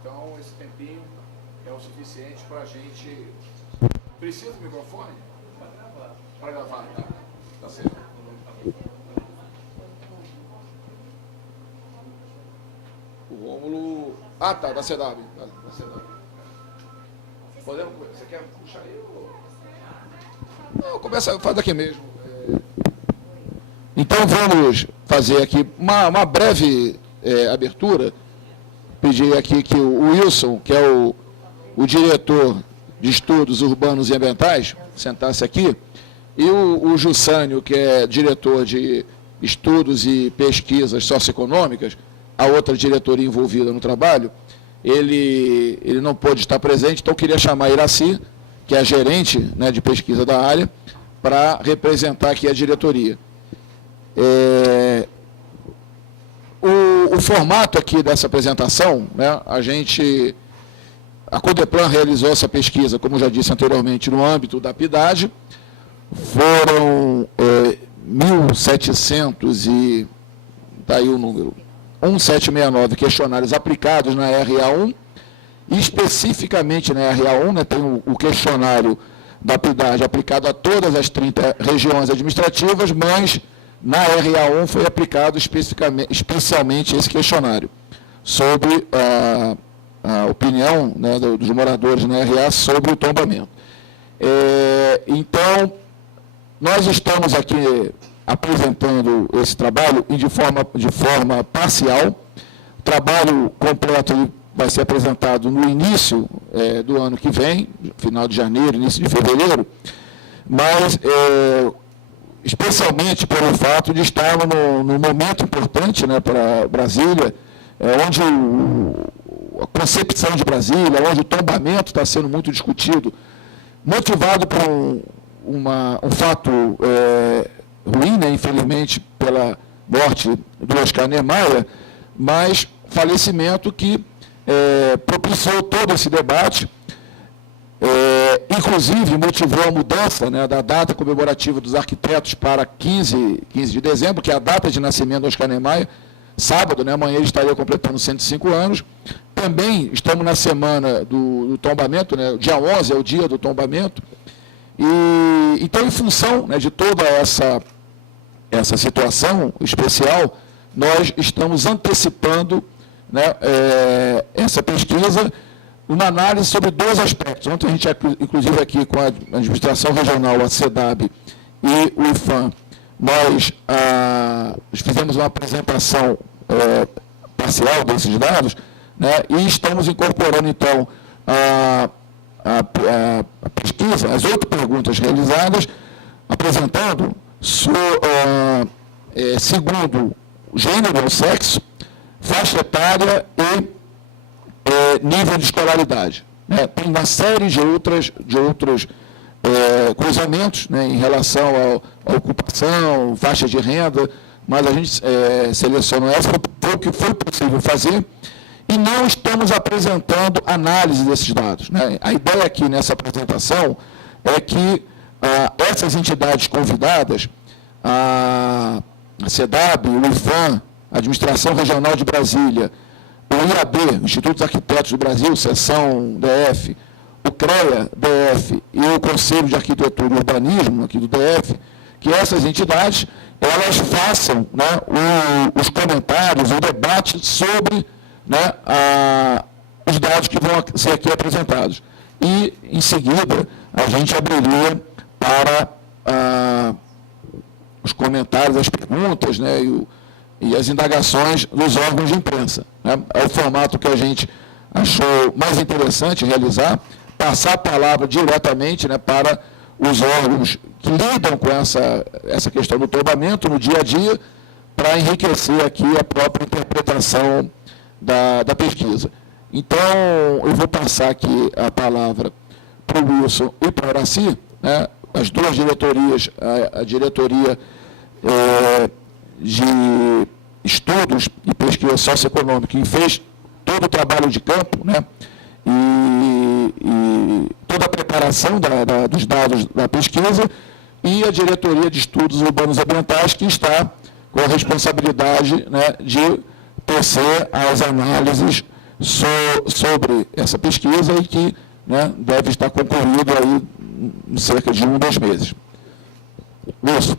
Então, esse tempinho é o suficiente para a gente... Precisa do microfone? Para gravar, tá? Tá certo. O Rômulo... Ah, tá, da CW. Da CW. Podemos... Você quer puxar aí ou... Não, começa, faz aqui mesmo. Então, vamos fazer aqui uma breve abertura. Pedir aqui que o Wilson, que é o diretor de estudos urbanos e ambientais, sentasse aqui, e o Jussânio, que é diretor de estudos e pesquisas socioeconômicas, a outra diretoria envolvida no trabalho, ele não pôde estar presente, então eu queria chamar a Iraci, que é a gerente, né, de pesquisa da área, para representar aqui a diretoria. O formato aqui dessa apresentação, né, a Codeplan realizou essa pesquisa, como já disse anteriormente, no âmbito da PIDAD. Foram 1.700 e, está aí o número, 1769 questionários aplicados na RA1, e especificamente na RA1, né, tem o questionário da PIDAD aplicado a todas as 30 regiões administrativas, mas na RA1 foi aplicado especialmente esse questionário, sobre a opinião, né, dos moradores na RA sobre o tombamento. Então, nós estamos aqui apresentando esse trabalho de forma parcial. O trabalho completo vai ser apresentado no início do ano que vem, final de janeiro, início de fevereiro, mas... especialmente pelo fato de estar num momento importante, né, para Brasília, onde a concepção de Brasília, onde o tombamento está sendo muito discutido, motivado por um fato ruim, né, infelizmente, pela morte do Oscar Niemeyer, mas falecimento que propiciou todo esse debate, inclusive motivou a mudança, né, da data comemorativa dos arquitetos para 15 de dezembro, que é a data de nascimento do Oscar Niemeyer, sábado, né, amanhã ele estaria completando 105 anos. Também estamos na semana do tombamento, né, dia 11 é o dia do tombamento, e então, em função, né, de toda essa situação especial, nós estamos antecipando, né, essa pesquisa, uma análise sobre dois aspectos. Ontem a gente, inclusive aqui com a administração regional, a CEDAB e o IFAM, nós fizemos uma apresentação parcial desses dados, né, e estamos incorporando, então, a pesquisa, as 8 perguntas realizadas, apresentando, segundo gênero ou sexo, faixa etária e nível de escolaridade. Né? Tem uma série de outros cruzamentos, né, em relação à ocupação, faixa de renda, mas a gente selecionou essa, foi o que foi possível fazer, e não estamos apresentando análise desses dados. Né? A ideia aqui nessa apresentação é que essas entidades convidadas, a CEDAB, o IFAM, a Administração Regional de Brasília, o IAB, Instituto dos Arquitetos do Brasil, Seção DF, o CREA DF e o Conselho de Arquitetura e Urbanismo, aqui do DF, que essas entidades, elas façam, né, os comentários, o debate sobre, né, os dados que vão ser aqui apresentados. E, em seguida, a gente abriria para os comentários, as perguntas, né, e as indagações dos órgãos de imprensa. Né? É o formato que a gente achou mais interessante realizar, passar a palavra diretamente, né, para os órgãos que lidam com essa questão do tombamento no dia a dia, para enriquecer aqui a própria interpretação da pesquisa. Então, eu vou passar aqui a palavra para o Wilson e para a Iraci, né, as duas diretorias, a diretoria de estudos e pesquisa socioeconômica e fez todo o trabalho de campo, né, e toda a preparação dos dados da pesquisa, e a Diretoria de Estudos Urbanos e Ambientais, que está com a responsabilidade, né, de tecer as análises sobre essa pesquisa e que, né, deve estar concluído aí em cerca de 1 ou 2 meses. Lúcio.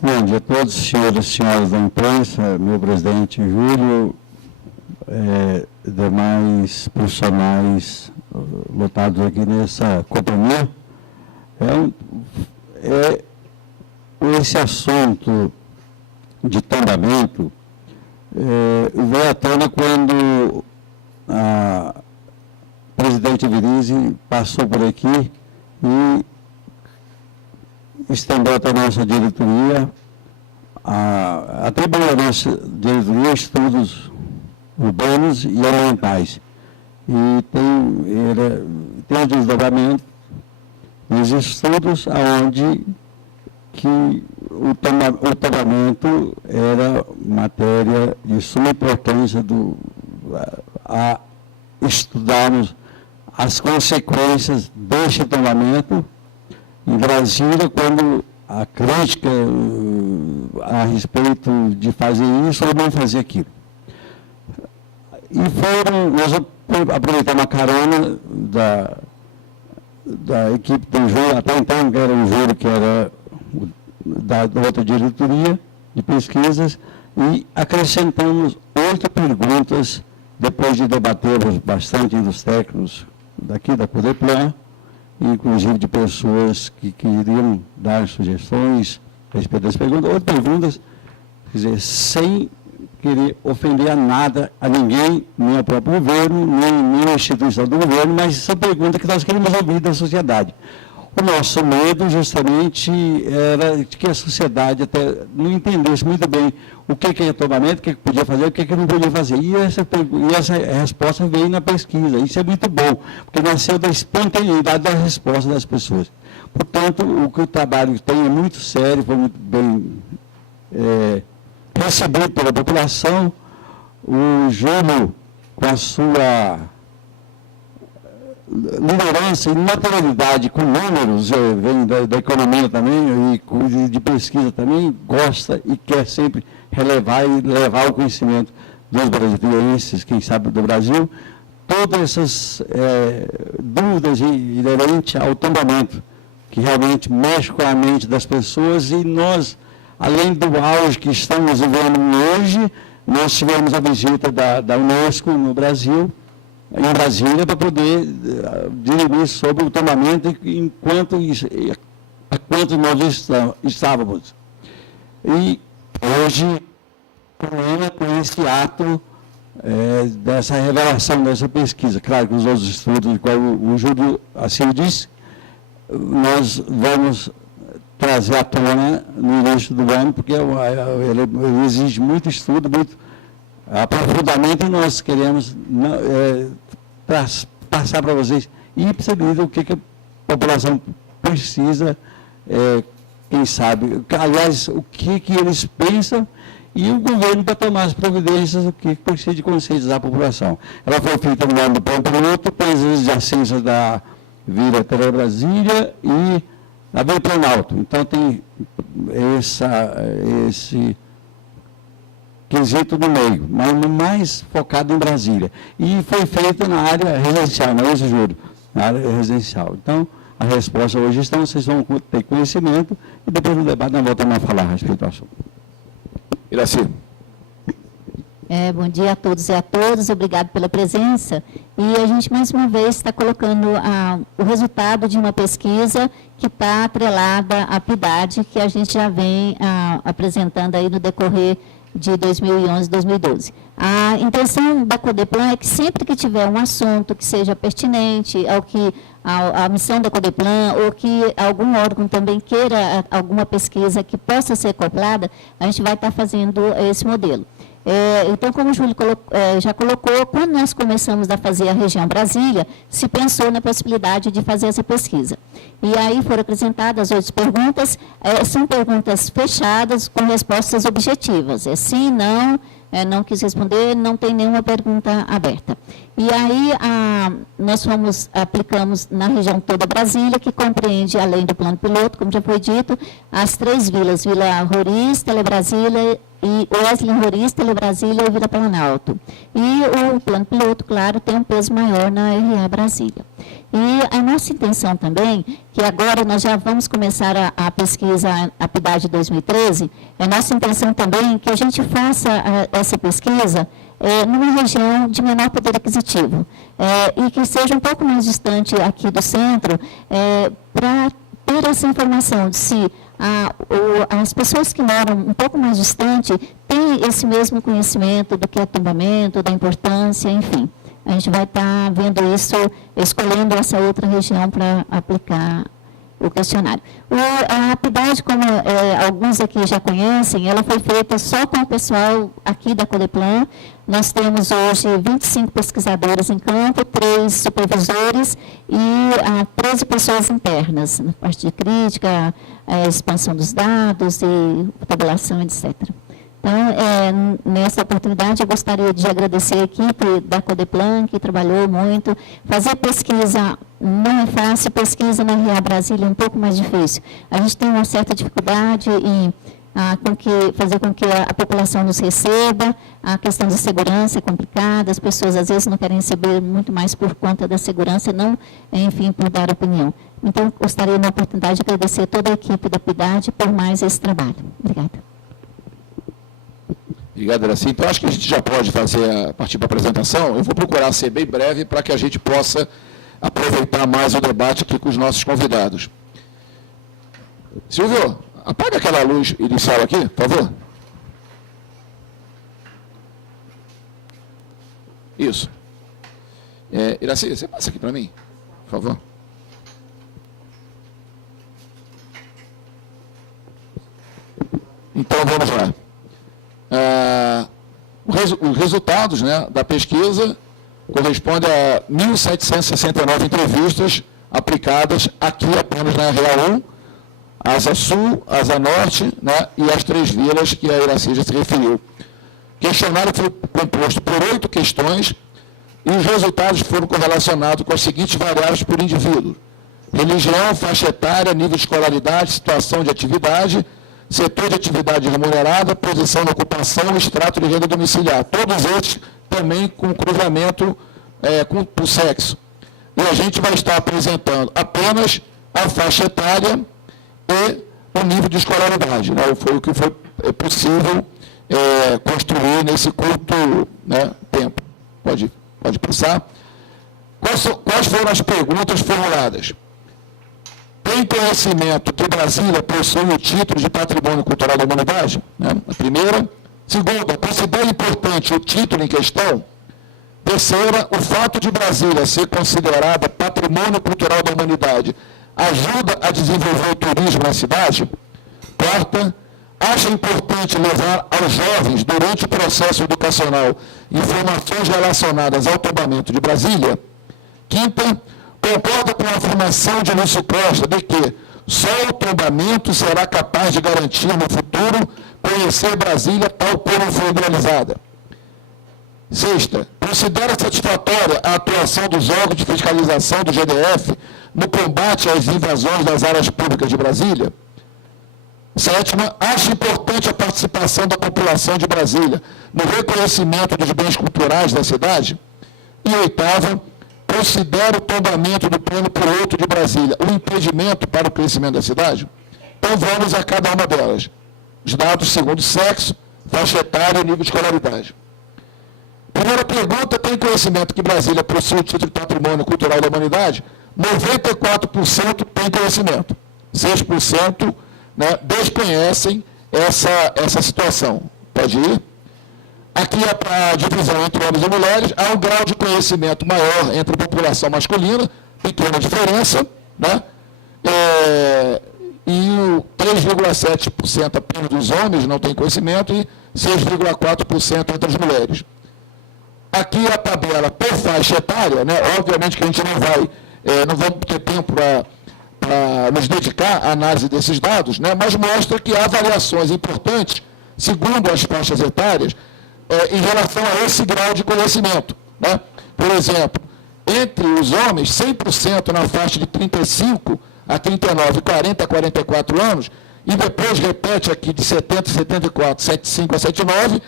Bom dia a todos, senhores e senhoras da imprensa, meu presidente Júlio, demais profissionais lotados aqui nessa companhia. Esse assunto de tombamento veio à tona quando a presidente Virize passou por aqui e estendeu até a nossa diretoria, atribuiu a nossa diretoria estudos urbanos e ambientais. E tem um desdobramento nos estudos onde que o tombamento era matéria de suma importância a estudarmos as consequências deste tombamento em Brasília, quando a crítica a respeito de fazer isso ou não fazer aquilo. E nós aproveitamos a carona da equipe do júri, até então que era um júri que era da outra diretoria de pesquisas, e acrescentamos 8 perguntas, depois de debatermos bastante dos técnicos daqui da Codeplan, inclusive de pessoas que queriam dar sugestões a respeito das perguntas, 8 perguntas, quer dizer, sem querer ofender a ninguém, nem ao próprio governo, nem a instituição do governo, mas são perguntas que nós queremos ouvir da sociedade. O nosso medo, justamente, era de que a sociedade até não entendesse muito bem o que é tombamento, o que podia fazer, o que não podia fazer. E essa resposta veio na pesquisa. Isso é muito bom, porque nasceu da espontaneidade da resposta das pessoas. Portanto, o trabalho tem é muito sério, foi muito bem recebido pela população. O Júlio, com a sua liderança e naturalidade com números, vem da economia também e de pesquisa também, gosta e quer sempre relevar e levar o conhecimento dos brasileiros, quem sabe do Brasil, todas essas dúvidas inerentes ao tombamento, que realmente mexe com a mente das pessoas. E nós, além do auge que estamos vivendo hoje, nós tivemos a visita da Unesco no Brasil, em Brasília, para poder dirimir sobre o tombamento enquanto nós estávamos. E hoje, com esse ato dessa revelação dessa pesquisa, claro que os outros estudos, como o Júlio assim disse, nós vamos trazer à tona no início do ano, porque ele exige muito estudo, muito aprofundamento, e nós queremos passar para vocês e perceber o que a população precisa, quem sabe, aliás, o que eles pensam, e o governo para tomar as providências, o que precisa de conscientizar a população. Ela foi feita no ano do Ponto Piloto, países adjacentes da Vila Tele Brasília e da Vila Planalto. Então, tem esse quesito no meio, mas mais focado em Brasília. E foi feito na área residencial, não é isso, Júlio? Na área residencial. Então, a resposta hoje estão, vocês vão ter conhecimento, e depois do debate nós voltamos a falar a respeito do assunto. Iraci. Bom dia a todos e a todas, obrigado pela presença. E a gente, mais uma vez, está colocando o resultado de uma pesquisa que está atrelada à PIDAD, que a gente já vem apresentando aí no decorrer de 2011 e 2012. A intenção da Codeplan é que sempre que tiver um assunto que seja pertinente à missão da Codeplan, ou que algum órgão também queira alguma pesquisa que possa ser acoplada, a gente vai estar fazendo esse modelo. Então, como o Júlio já colocou, quando nós começamos a fazer a região Brasília, se pensou na possibilidade de fazer essa pesquisa. E aí foram apresentadas 8 perguntas, são perguntas fechadas com respostas objetivas, sim, não, não quis responder, não tem nenhuma pergunta aberta. E aí nós aplicamos na região toda Brasília, que compreende, além do plano piloto, como já foi dito, as 3 vilas, Vila Roriz, Telebrasília e Wesley Roriz, Telebrasília e Vila Planalto. E o plano piloto, claro, tem um peso maior na RA Brasília. E a nossa intenção também, que agora nós já vamos começar a pesquisa, a PIDAD 2013, é nossa intenção também que a gente faça essa pesquisa numa região de menor poder aquisitivo, e que seja um pouco mais distante aqui do centro, para ter essa informação de se as pessoas que moram um pouco mais distante têm esse mesmo conhecimento do que é tombamento, da importância, enfim. A gente vai estar vendo isso, escolhendo essa outra região para aplicar o questionário. A PIDAD, como alguns aqui já conhecem, ela foi feita só com o pessoal aqui da Codeplan. Nós temos hoje 25 pesquisadores em campo, 3 supervisores e 13 pessoas internas, na parte de crítica, expansão dos dados e tabulação, etc. Então, nessa oportunidade, eu gostaria de agradecer a equipe da Codeplan, que trabalhou muito. Fazer pesquisa não é fácil, pesquisa na RA Brasília é um pouco mais difícil. A gente tem uma certa dificuldade em fazer com que a população nos receba, a questão de segurança é complicada, as pessoas às vezes não querem receber muito mais por conta da segurança, não, enfim, por dar opinião. Então, gostaria, na oportunidade, de agradecer toda a equipe da PIDAD por mais esse trabalho. Obrigada. Obrigado, Iraci. Então, acho que a gente já pode partir para a apresentação. Eu vou procurar ser bem breve para que a gente possa aproveitar mais o debate aqui com os nossos convidados. Silvio, apaga aquela luz inicial aqui, por favor. Isso. Iraci, você passa aqui para mim, por favor. Então, vamos lá. Os resultados, né, da pesquisa correspondem a 1.769 entrevistas aplicadas aqui apenas na RA1, Asa Sul, Asa Norte, né, e as 3 vilas que a Iraci já se referiu. O questionário foi composto por 8 questões e os resultados foram correlacionados com as seguintes variáveis por indivíduo: religião, faixa etária, nível de escolaridade, situação de atividade, setor de atividade remunerada, posição na ocupação, extrato de renda domiciliar. Todos esses também com cruzamento por sexo. E a gente vai estar apresentando apenas a faixa etária e o nível de escolaridade. Né? Foi o que foi possível construir nesse curto, né, tempo. Pode passar. Quais foram as perguntas formuladas? Tem conhecimento que Brasília possui o título de Patrimônio Cultural da Humanidade? Né? A primeira. Segunda, considera importante o título em questão? Terceira, o fato de Brasília ser considerada Patrimônio Cultural da Humanidade ajuda a desenvolver o turismo na cidade? Quarta, acha importante levar aos jovens, durante o processo educacional, informações relacionadas ao tombamento de Brasília? Quinta, concorda com a afirmação de Lúcio Costa de que só o tombamento será capaz de garantir no futuro conhecer Brasília tal como foi idealizada? Sexta, considera satisfatória a atuação dos órgãos de fiscalização do GDF no combate às invasões das áreas públicas de Brasília? Sétima, acha importante a participação da população de Brasília no reconhecimento dos bens culturais da cidade? E oitava, considera o tombamento do plano piloto de Brasília um impedimento para o crescimento da cidade? Então vamos a cada uma delas. Os dados segundo sexo, faixa etária e nível de escolaridade. Primeira pergunta, tem conhecimento que Brasília possui o título de Patrimônio Cultural da Humanidade? 94% tem conhecimento. 6%, né, desconhecem essa situação. Pode ir? Aqui é para a divisão entre homens e mulheres, há um grau de conhecimento maior entre a população masculina, pequena diferença, né? E 3,7% apenas dos homens não têm conhecimento e 6,4% entre as mulheres. Aqui a tabela por faixa etária, né? Obviamente que a gente não vamos ter tempo para nos dedicar à análise desses dados, né? Mas mostra que há variações importantes, segundo as faixas etárias, em relação a esse grau de conhecimento, né? Por exemplo, entre os homens, 100% na faixa de 35 a 39, 40 a 44 anos, e depois repete aqui de 70 a 74, 75 a 79,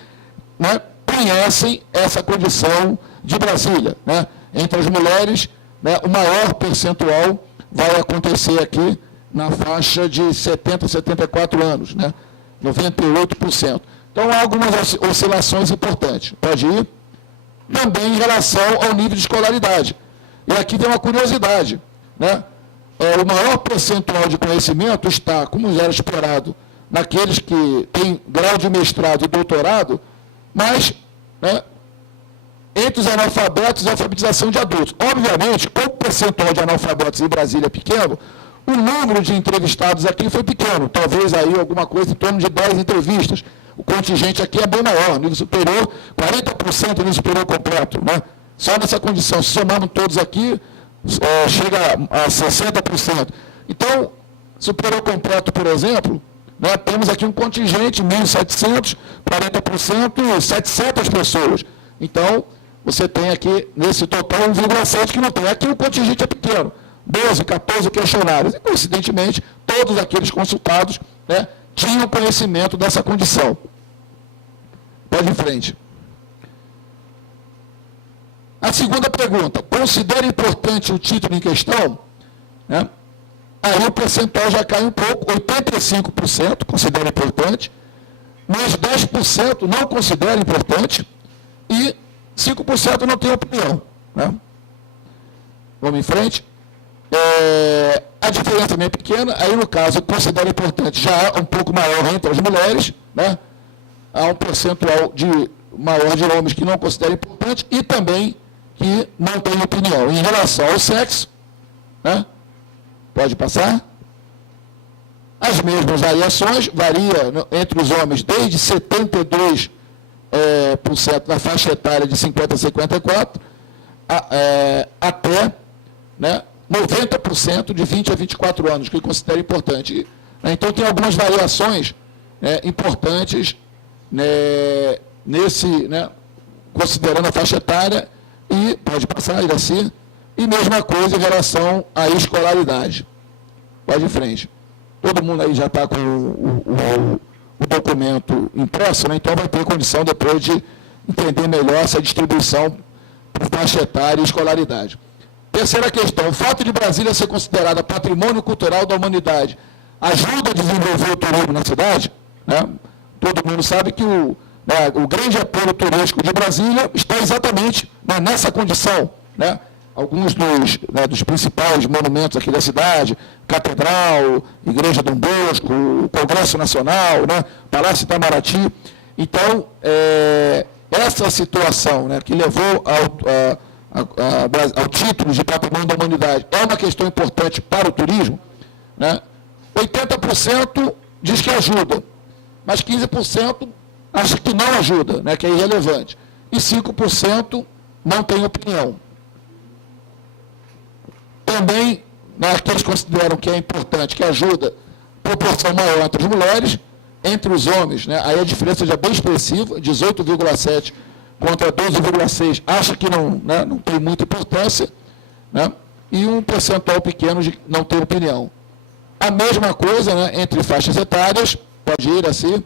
né, conhecem essa condição de Brasília, né? Entre as mulheres, né, o maior percentual vai acontecer aqui na faixa de 70 a 74 anos, né? 98%. Então, há algumas oscilações importantes. Pode ir? Também em relação ao nível de escolaridade. E aqui tem uma curiosidade, né? O maior percentual de conhecimento está, como já era esperado, naqueles que têm grau de mestrado e doutorado, mas, né, entre os analfabetos, a alfabetização de adultos. Obviamente, como o percentual de analfabetos em Brasília é pequeno, o número de entrevistados aqui foi pequeno, talvez aí alguma coisa em torno de 10 entrevistas. O contingente aqui é bem maior, nível superior, 40% nível superior completo, né? Só nessa condição, se somarmos todos aqui, chega a 60%. Então, superior completo, por exemplo, né, temos aqui um contingente, 1.700, 40%, 700 pessoas. Então, você tem aqui, nesse total, 1,7 que não tem. Aqui o contingente é pequeno, 12, 14 questionários. E, coincidentemente, todos aqueles consultados, né, tinham conhecimento dessa condição. Pode ir em frente. A segunda pergunta, considera importante o título em questão? Né? Aí o percentual já cai um pouco, 85% considera importante, mas 10% não considera importante e 5% não tem opinião. Né? Vamos em frente. A diferença também é pequena, aí no caso, considera importante, já é um pouco maior entre as mulheres, né? Há um percentual maior de homens que não consideram importante e também que não tem opinião. Em relação ao sexo, né? Pode passar? As mesmas variações, varia entre os homens desde 72% na faixa etária de 50 a 54, até, né, 90% de 20 a 24 anos, que considera importante. Então, tem algumas variações, né, importantes, né, né, considerando a faixa etária, e pode passar, Iraci, e mesma coisa em relação à escolaridade. Pode ir em frente. Todo mundo aí já está com o documento impresso, né? Então vai ter condição depois de entender melhor essa distribuição por faixa etária e escolaridade. Terceira questão, o fato de Brasília ser considerada patrimônio cultural da humanidade ajuda a desenvolver o turismo na cidade? Né? Todo mundo sabe que o grande apelo turístico de Brasília está exatamente, né, nessa condição. Né? Alguns dos principais monumentos aqui da cidade, Catedral, Igreja Dom Bosco, o Congresso Nacional, né, Palácio Itamaraty. Então, essa situação, né, que levou ao título de patrimônio da humanidade é uma questão importante para o turismo, né? 80% diz que ajuda, mas 15% acha que não ajuda, né, que é irrelevante. E 5% não tem opinião. Também, né, aqueles que consideram que é importante, que ajuda, proporção maior entre as mulheres, entre os homens, né, aí a diferença já é bem expressiva, 18,7% contra 12,6%, acha que não, né, não tem muita importância, né, e um percentual pequeno de não ter opinião. A mesma coisa, né, entre faixas etárias, pode ir assim,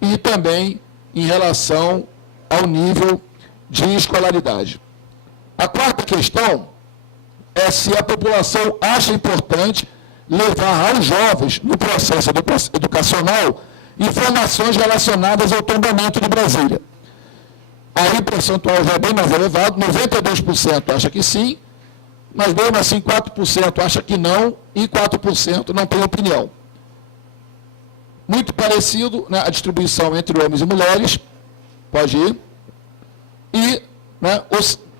e também em relação ao nível de escolaridade. A quarta questão é se a população acha importante levar aos jovens, no processo educacional, informações relacionadas ao tombamento de Brasília. Aí o percentual já é bem mais elevado, 92% acha que sim, mas mesmo assim 4% acha que não e 4% não tem opinião. Muito parecido, né, a distribuição entre homens e mulheres, pode ir, e, né,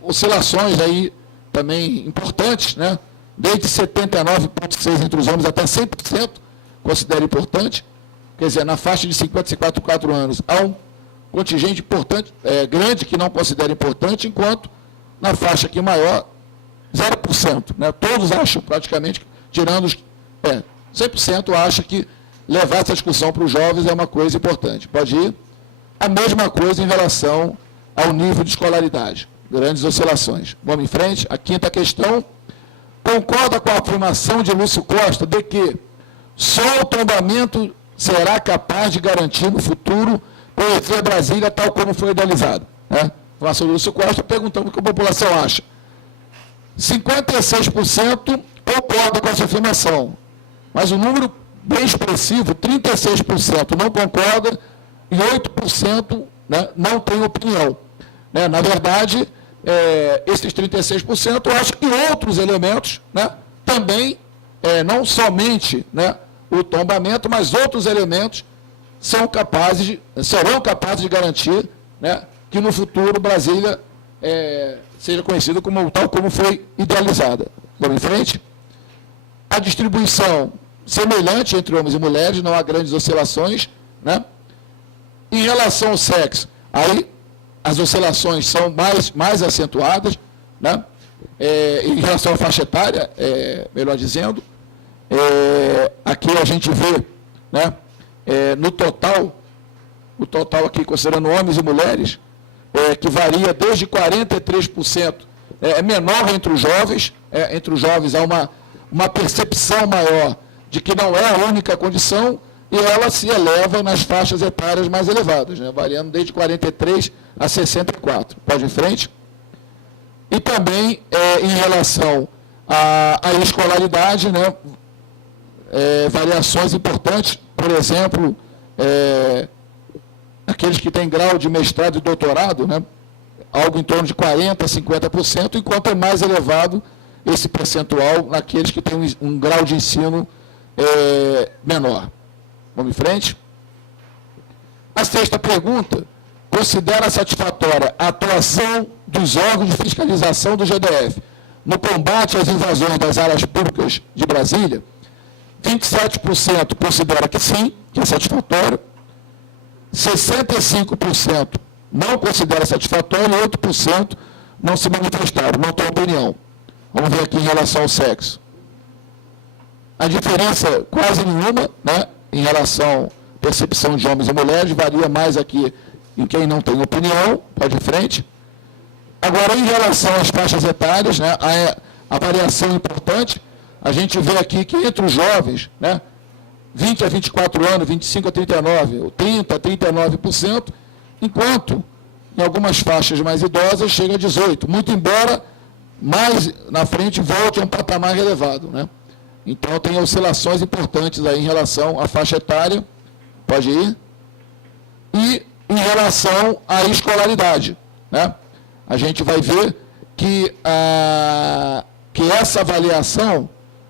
oscilações aí também importantes, né, desde 79,6% entre os homens até 100%, considera importante, quer dizer, na faixa de 50 a 54 anos há contingente importante, grande que não considera importante, enquanto na faixa aqui maior, 0%. Né? Todos acham praticamente, tirando os 100% acha que levar essa discussão para os jovens é uma coisa importante. Pode ir. A mesma coisa em relação ao nível de escolaridade. Grandes oscilações. Vamos em frente. A quinta questão. Concorda com a afirmação de Lúcio Costa de que só o tombamento será capaz de garantir no futuro Poesia Brasília tal como foi idealizado? Né? Afirmação de Lúcio Costa, perguntando o que a população acha. 56% concorda com essa afirmação, mas um número bem expressivo, 36% não concorda e 8%, né, não tem opinião. Né? Na verdade, esses 36% eu acho que outros elementos, né, também, não somente, né, o tombamento, mas outros elementos serão capazes de garantir, né, que no futuro Brasília seja conhecida como tal como foi idealizada. Vamos em frente? A distribuição semelhante entre homens e mulheres, não há grandes oscilações, né? Em relação ao sexo, aí as oscilações são mais acentuadas, né? Em relação à faixa etária, melhor dizendo, aqui a gente vê, né, no total, o total aqui considerando homens e mulheres, que varia desde 43%, é menor entre os jovens há uma percepção maior de que não é a única condição, e ela se eleva nas faixas etárias mais elevadas, né, variando desde 43 a 64. Pode ir em frente? E também, em relação à escolaridade, né, variações importantes, por exemplo, aqueles que têm grau de mestrado e doutorado, né, algo em torno de 40% a 50%, enquanto é mais elevado esse percentual naqueles que têm um grau de ensino menor. Vamos em frente? A sexta pergunta, considera satisfatória a atuação dos órgãos de fiscalização do GDF no combate às invasões das áreas públicas de Brasília? 27% considera que sim, que é satisfatório, 65% não considera satisfatório e 8% não se manifestaram, não tem opinião. Vamos ver aqui em relação ao sexo. A diferença quase nenhuma, né, em relação à percepção de homens e mulheres, varia mais aqui em quem não tem opinião, pode ir em frente. Agora, em relação às faixas etárias, né, a variação importante, a gente vê aqui que entre os jovens, né, 20 a 24 anos, 25 a 39, 30 a 39%, enquanto em algumas faixas mais idosas chega a 18%, muito embora mais na frente volte a um patamar elevado, né? Então tem oscilações importantes aí em relação à faixa etária, pode ir, e em relação à escolaridade, né? A gente vai ver que essa avaliação,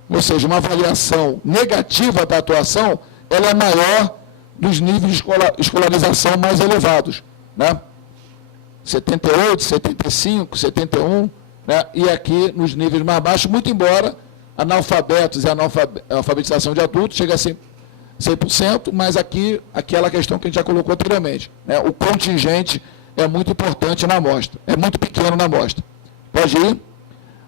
ou seja, uma avaliação negativa da atuação, ela é maior dos níveis de escolarização mais elevados, né? 78, 75, 71, né? E aqui nos níveis mais baixos, muito embora analfabetos e alfabetização de adultos chega a 100%, mas aqui, aquela questão que a gente já colocou anteriormente, né? O contingente é muito importante na amostra, é muito pequeno na amostra. Pode ir?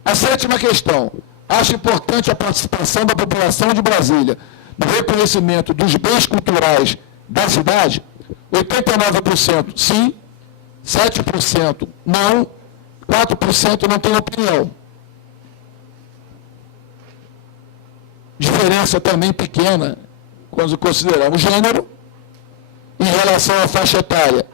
A sétima questão, acha importante a participação da população de Brasília no reconhecimento dos bens culturais da cidade? 89% sim, 7% não, 4% não tem opinião. Diferença também pequena, quando consideramos gênero. Em relação à faixa etária,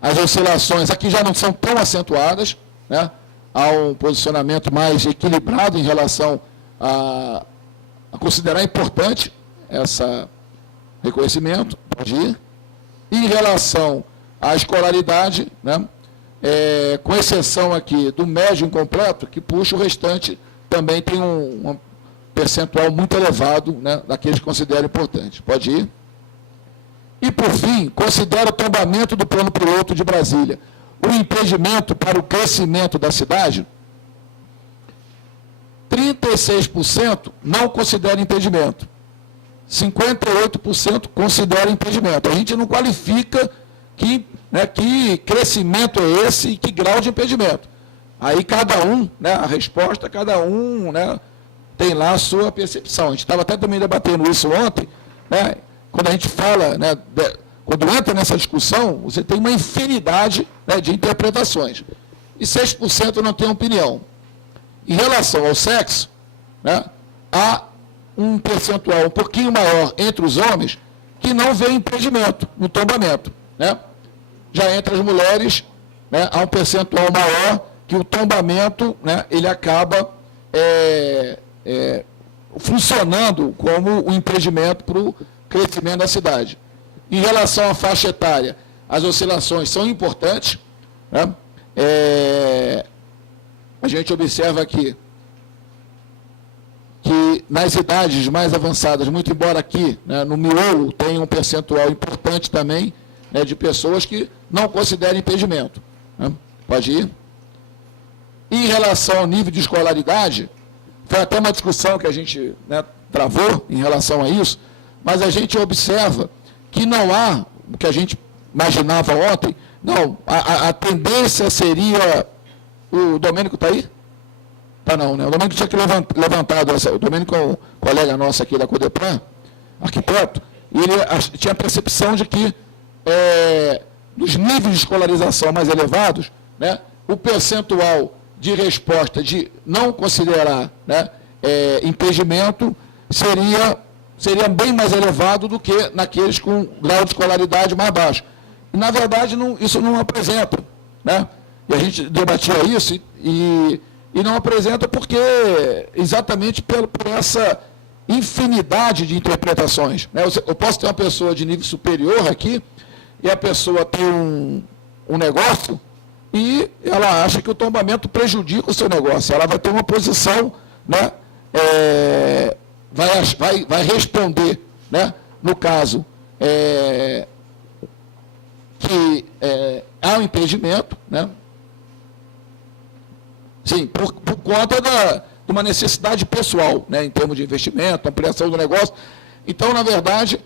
as oscilações aqui já não são tão acentuadas, né? Há um posicionamento mais equilibrado em relação a considerar importante esse reconhecimento, pode ir. Em relação à escolaridade, né? Com exceção aqui do médio incompleto, que puxa o restante, também tem um percentual muito elevado, né, daqueles que consideram importante. Pode ir. E, por fim, considera o tombamento do plano piloto de Brasília o impedimento para o crescimento da cidade? 36% não considera impedimento. 58% considera impedimento. A gente não qualifica que né, que crescimento é esse e que grau de impedimento. Aí cada um, né, a resposta, cada um, né, tem lá a sua percepção. A gente estava até também debatendo isso ontem, né, quando a gente fala, né, quando entra nessa discussão, você tem uma infinidade, né, de interpretações. E 6% não tem opinião. Em relação ao sexo, né, há um percentual um pouquinho maior entre os homens que não vê impedimento no tombamento, né? Já entre as mulheres, né, há um percentual maior que o tombamento, né, ele acaba funcionando como um impedimento para o crescimento da cidade. Em relação à faixa etária, as oscilações são importantes, né? A gente observa aqui que nas idades mais avançadas, muito embora aqui, né, no miolo, tenha um percentual importante também, né, de pessoas que não consideram impedimento. Né? Pode ir. Em relação ao nível de escolaridade, foi até uma discussão que a gente, né, travou em relação a isso, mas a gente observa que não há, o que a gente imaginava ontem, não, a tendência seria... O Domênico está aí? Tá não, né? O Domênico tinha que levantado essa. O Domênico é um colega nosso aqui da Codeplan, arquiteto, e ele tinha a percepção de que nos níveis de escolarização mais elevados, né, o percentual de resposta de não considerar, né, impedimento seria bem mais elevado do que naqueles com grau de escolaridade mais baixo. E, na verdade, isso não apresenta, né? E a gente debatia isso e não apresenta porque, exatamente por essa infinidade de interpretações. Né? Eu posso ter uma pessoa de nível superior aqui e a pessoa tem um negócio e ela acha que o tombamento prejudica o seu negócio. Ela vai ter uma posição, né, vai responder, né, no caso, que há um impedimento, né? Sim, por conta de uma necessidade pessoal, né, em termos de investimento, ampliação do negócio. Então, na verdade,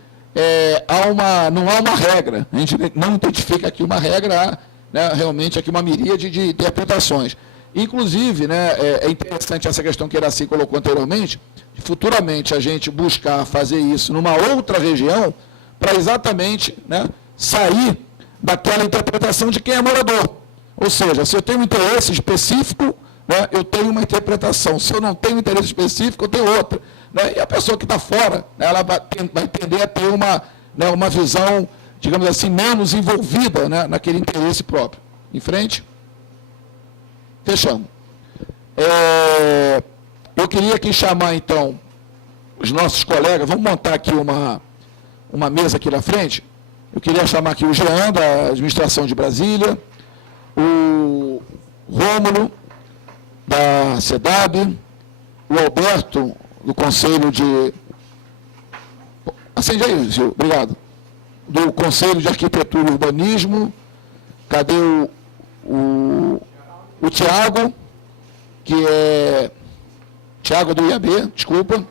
não há uma regra. A gente não identifica aqui uma regra, há, né, realmente aqui uma miríade de interpretações. Inclusive, né, é interessante essa questão que Iracy colocou anteriormente, de futuramente a gente buscar fazer isso numa outra região, para exatamente, né, sair daquela interpretação de quem é morador. Ou seja, se eu tenho um interesse específico, né, eu tenho uma interpretação. Se eu não tenho interesse específico, eu tenho outra. Né? E a pessoa que está fora, né, ela vai tender a ter uma visão, digamos assim, menos envolvida, né, naquele interesse próprio. Em frente. Fechamos. Eu queria aqui chamar, então, os nossos colegas. Vamos montar aqui uma mesa aqui na frente. Eu queria chamar aqui o Jean, da Administração de Brasília, o Rômulo, da SEDAB, o Alberto, do Conselho de... Acende aí, Gil, obrigado. Do Conselho de Arquitetura e Urbanismo. Cadê o Tiago, que é... Tiago do IAB, desculpa.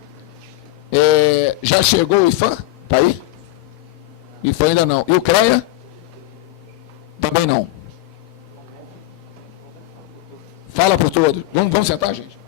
Já chegou o IFAM? Está aí? IFAM ainda não. E o CREA? Também não. Fala por todos. Vamos sentar, gente?